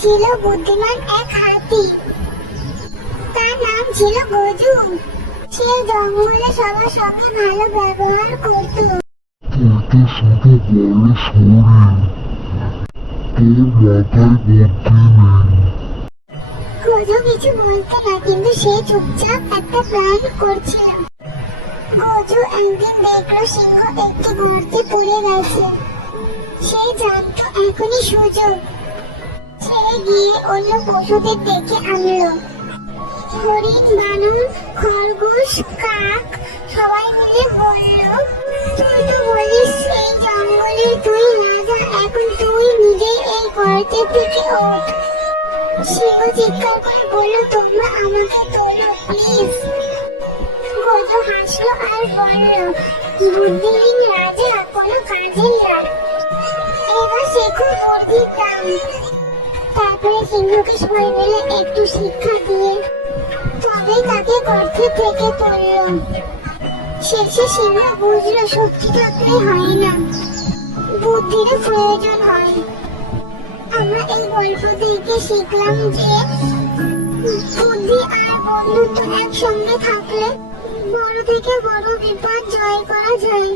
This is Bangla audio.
ছিল বুদ্ধিমান এক হাতি। তার নাম ছিল গজু। সে জঙ্গলে সবার সঙ্গে ভালো ব্যবহার করত। তুই শুধু বলে শরীর তোর মাথায় বুদ্ধি নেই। গজু কিছু বলতো না কিন্তু সে চুপচাপ একটা প্ল্যান করছিল। গজু একদিন দেখল সিংহ একটি গর্তে পড়ে গেছে। সে জানতো এখনই সুযোগ। সে গিয়ে অন্য পশুদের ডেকে আনলো। হরিণ, বানর, খরগোশ, কাক সবাই মিলে বলল তুই তো বলিস এই জঙ্গলের তুই রাজা এখন তুই নিজে এই গর্তের থেকে ওঠ সিংহ চিৎকার করে বলল, তোমরা আমাকে তোলো, প্লিজ। গজ হাসলো আর বলল, বুদ্ধিহীন রাজা, কোনো কাজের না এবার শেখো বুদ্ধির দাম তারপরে সিংহকে সবাই মিলে একটু শিক্ষা দিয়ে তবে তাকে গর্তে থেকে তুলল। শেষে সিংহ বুঝলো শক্তি থাকলে হয় না। বুদ্ধিরও প্রয়োজন হয়। আমরা এই গল্প থেকে শিখলাম যে বুদ্ধি আর বন্ধুত্ব একসঙ্গে থাকলে বড় থেকে বড় বিপদ জয় করা যায়।